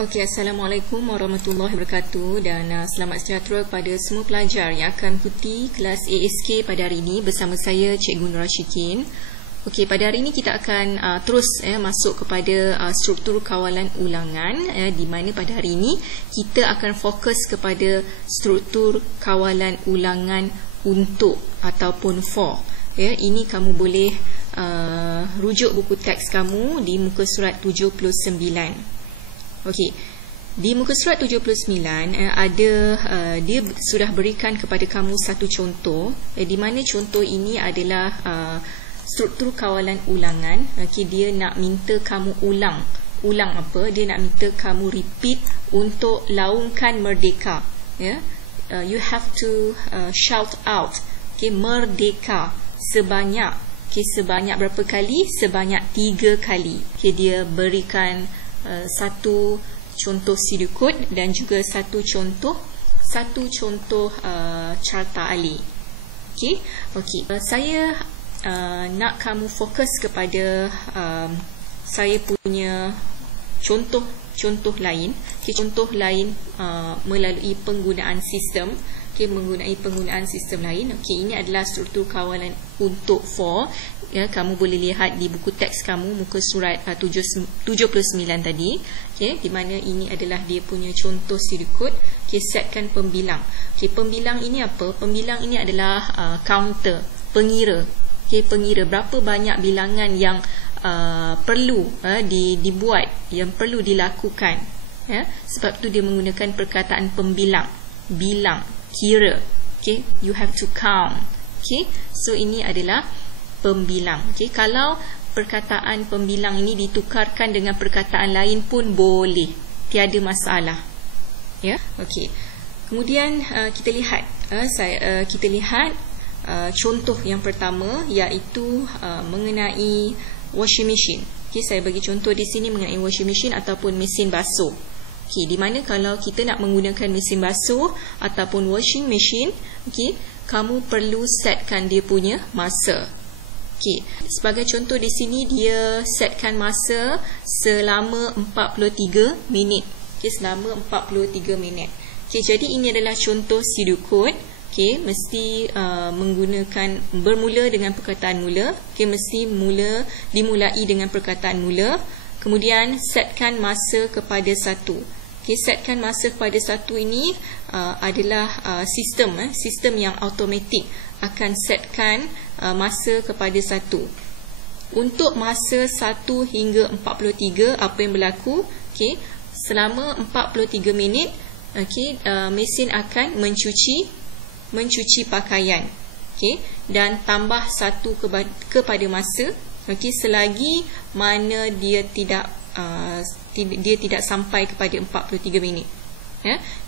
Okey, Assalamualaikum warahmatullahi wabarakatuh dan selamat sejahtera kepada semua pelajar yang akan mengikuti kelas ASK pada hari ini bersama saya Cikgu Nur Rashikin. Okey, pada hari ini kita akan terus masuk kepada struktur kawalan ulangan di mana pada hari ini kita akan fokus kepada struktur kawalan ulangan untuk ataupun for. Ini kamu boleh rujuk buku teks kamu di muka surat 79. Okey, di muka surat 79 dia sudah berikan kepada kamu satu contoh di mana contoh ini adalah struktur kawalan ulangan. Okey, dia nak minta kamu ulang apa? Dia nak minta kamu repeat untuk laungkan merdeka. You have to shout out, merdeka sebanyak. Sebanyak berapa kali? Sebanyak 3 kali. Dia berikan satu contoh sirikut dan juga satu contoh carta ali. Okey. Saya nak kamu fokus kepada saya punya contoh lain. Contoh lain melalui penggunaan sistem. Menggunakan penggunaan sistem lain. Ini adalah struktur kawalan untuk for. Kamu boleh lihat di buku teks kamu muka surat 79 tadi. Di mana ini adalah dia punya contoh sirikut. Setkan pembilang. Pembilang ini apa? Pembilang ini adalah counter, pengira. Pengira berapa banyak bilangan yang perlu dibuat, yang perlu dilakukan. Sebab tu dia menggunakan perkataan pembilang, bilang, kira. You have to count. So ini adalah pembilang. Kalau perkataan pembilang ini ditukarkan dengan perkataan lain pun boleh, tiada masalah. Kemudian kita lihat contoh yang pertama, iaitu mengenai washing machine. Saya bagi contoh di sini mengenai washing machine ataupun mesin basuh. Di mana kalau kita nak menggunakan mesin basuh ataupun washing machine, kamu perlu setkan dia punya masa. Sebagai contoh di sini dia setkan masa selama 43 minit. Selama 43 minit. Jadi ini adalah contoh sirikut. Mesti bermula dengan perkataan mula. Mesti dimulai dengan perkataan mula. Kemudian setkan masa kepada 1. Setkan masa kepada 1 ini adalah sistem yang automatik akan setkan masa kepada 1. Untuk masa 1 hingga 43, apa yang berlaku? Selama 43 minit, mesin akan mencuci pakaian. Dan tambah 1 kepada masa. Selagi mana dia tidak sampai kepada 43 minit.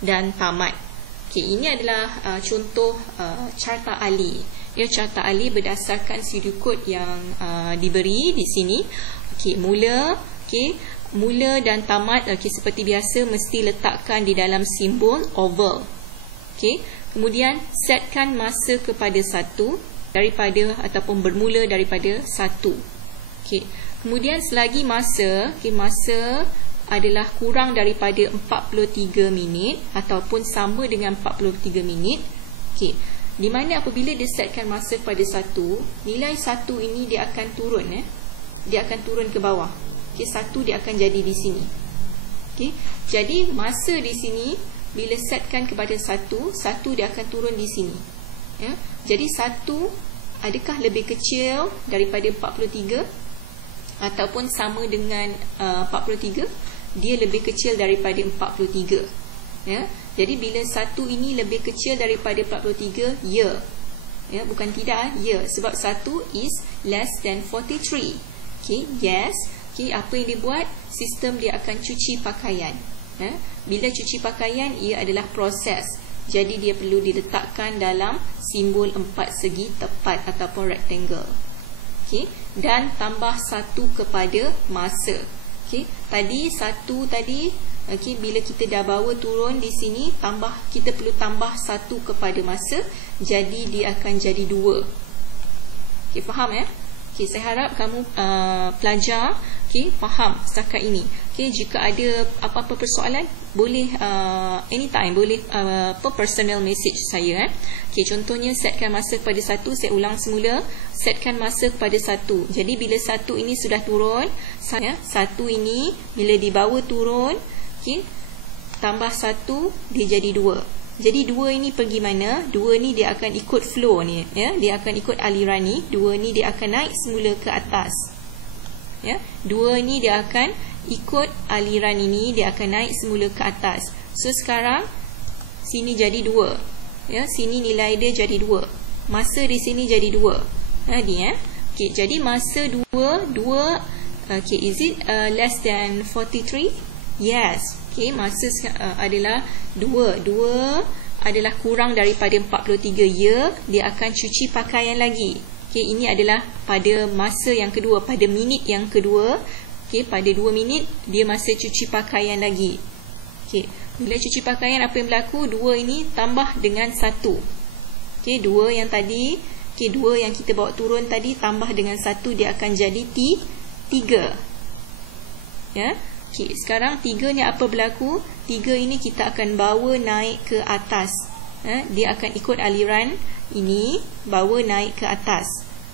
Dan tamat. Ini adalah contoh carta ali. Carta ali berdasarkan sirikut yang diberi di sini. Mula dan tamat seperti biasa mesti letakkan di dalam simbol oval. Kemudian setkan masa kepada 1 daripada ataupun bermula daripada 1. Kemudian selagi masa adalah kurang daripada 43 minit ataupun sama dengan 43 minit. Di mana apabila dia setkan masa kepada 1, nilai 1 ini dia akan turun. Dia akan turun ke bawah. 1 dia akan jadi di sini. Jadi masa di sini bila setkan kepada 1 dia akan turun di sini. Jadi 1 adakah lebih kecil daripada 43 ataupun sama dengan 43? Dia lebih kecil daripada 43. Jadi bila 1 ini lebih kecil daripada 43, bukan tidak, sebab 1 is less than 43. Yes. Apa yang dibuat? Sistem dia akan cuci pakaian. Bila cuci pakaian, ia adalah proses. Jadi dia perlu diletakkan dalam simbol 4 segi tepat ataupun rectangle. Dan tambah 1 kepada masa. Tadi 1 tadi, bila kita dah bawa turun di sini, kita perlu tambah 1 kepada masa. Jadi dia akan jadi 2. Faham? Saya harap kamu pelajar faham setakat ini. Okay, jika ada apa-apa persoalan, boleh anytime, boleh personal message saya. Okay, contohnya setkan masa kepada 1, saya ulang semula, setkan masa kepada 1. Jadi bila 1 ini sudah turun, 1 ini bila dibawa turun, okay, tambah 1, dia jadi 2. Jadi 2 ini pergi mana? 2 ni dia akan ikut flow ni, ya, dia akan ikut aliran ni. 2 ni dia akan naik semula ke atas. Ya, 2 ni dia akan ikut aliran ini, dia akan naik semula ke atas. So sekarang sini jadi 2. Ya, sini nilai dia jadi 2. Masa di sini jadi 2. Ni Okey, jadi masa 2, okey, is it less than 43? Yes. Okey, masa adalah 2. 2 adalah kurang daripada 43. Ya, dia akan cuci pakaian lagi. Okey, ini adalah pada masa yang kedua, pada minit yang kedua. Okey, pada 2 minit dia masih cuci pakaian lagi. Okey, bila cuci pakaian apa yang berlaku? 2 ini tambah dengan 1. Okey, 2 yang tadi, okey, 2 yang kita bawa turun tadi tambah dengan 1, dia akan jadi 3. Ya. Okey, sekarang 3 ni apa berlaku? 3 ini kita akan bawa naik ke atas. Dia akan ikut aliran ini, bawa naik ke atas.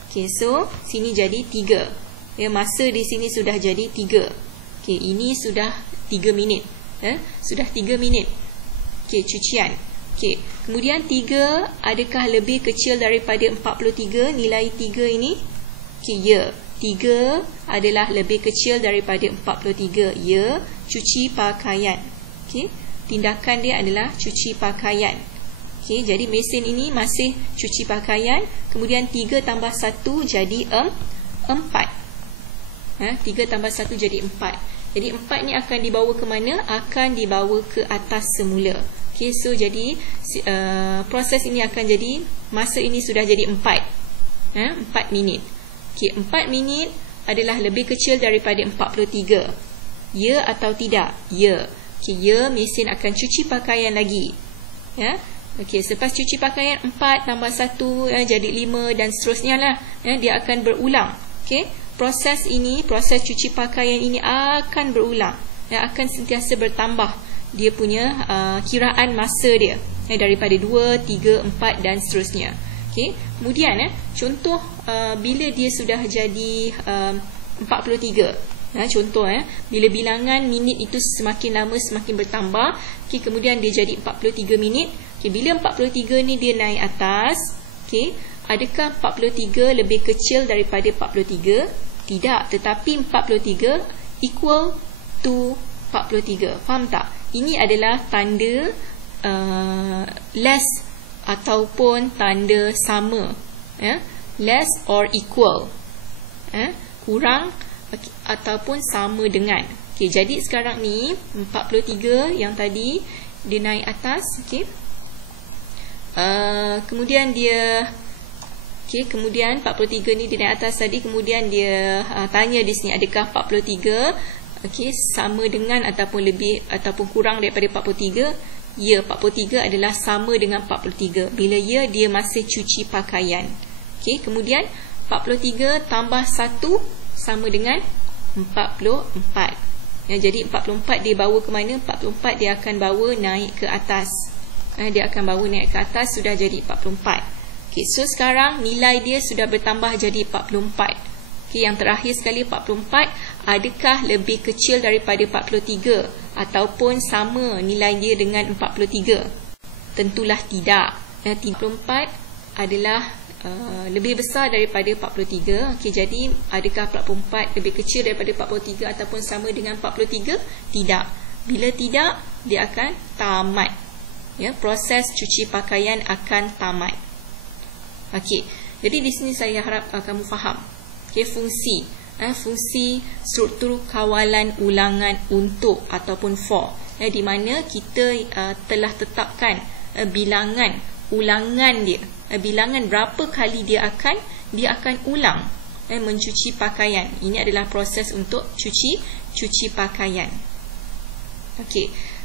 Okey, so sini jadi 3. Ya, masa di sini sudah jadi 3. Okey, ini sudah 3 minit. Sudah 3 minit. Okey, cucian. Okey, kemudian 3 adakah lebih kecil daripada 43? Nilai 3 ini? Okey, ya. 3 adalah lebih kecil daripada 43. Ya, cuci pakaian. Okey, tindakan dia adalah cuci pakaian. Okey, jadi mesin ini masih cuci pakaian. Kemudian 3 tambah 1 jadi 4. 3 tambah 1 jadi 4. Jadi 4 ni akan dibawa ke mana? Akan dibawa ke atas semula. Okey, so jadi proses ini akan jadi, masa ini sudah jadi 4. 4 minit. Okey, 4 minit adalah lebih kecil daripada 43. Ya atau tidak? Ya. Okey, ya, mesin akan cuci pakaian lagi. Ya. Okey, selepas cuci pakaian 4 tambah 1 jadi 5 dan seterusnya lah. Dia akan berulang. Okey, proses ini, proses cuci pakaian ini akan berulang. Akan sentiasa bertambah dia punya kiraan masa dia. Daripada 2, 3, 4 dan seterusnya. Okey, kemudian contoh bila dia sudah jadi 43. Contoh bila bilangan minit itu semakin lama semakin bertambah. Okey, kemudian dia jadi 43 minit. Okey, bila 43 ni dia naik atas, okey, adakah 43 lebih kecil daripada 43? Tidak, tetapi 43 equal to 43. Faham tak? Ini adalah tanda less ataupun tanda sama. Less or equal. Kurang ataupun sama dengan. Okey, jadi sekarang ni 43 yang tadi dia naik atas, okey. Kemudian dia, okey, kemudian 43 ni dia naik atas tadi, kemudian dia tanya di sini adakah 43 okey sama dengan ataupun lebih ataupun kurang daripada 43? Ya, 43 adalah sama dengan 43. Bila ya, dia masih cuci pakaian. Okey, kemudian 43 tambah 1 sama dengan 44. Ya, jadi 44 dia bawa ke mana? 44 dia akan bawa naik ke atas. Dia akan bawa naik ke atas, sudah jadi 44. Okey, so sekarang nilai dia sudah bertambah jadi 44. Okey, yang terakhir sekali 44, adakah lebih kecil daripada 43 ataupun sama nilai dia dengan 43? Tentulah tidak. 44 adalah lebih besar daripada 43. Okey, jadi adakah 44 lebih kecil daripada 43 ataupun sama dengan 43? Tidak. Bila tidak, dia akan tamat. Ya, proses cuci pakaian akan tamat. Okey, jadi di sini saya harap kamu faham. Okey, fungsi struktur kawalan ulangan untuk ataupun for, di mana kita telah tetapkan bilangan ulangan dia, bilangan berapa kali dia akan ulang mencuci pakaian. Ini adalah proses untuk cuci pakaian. Okey.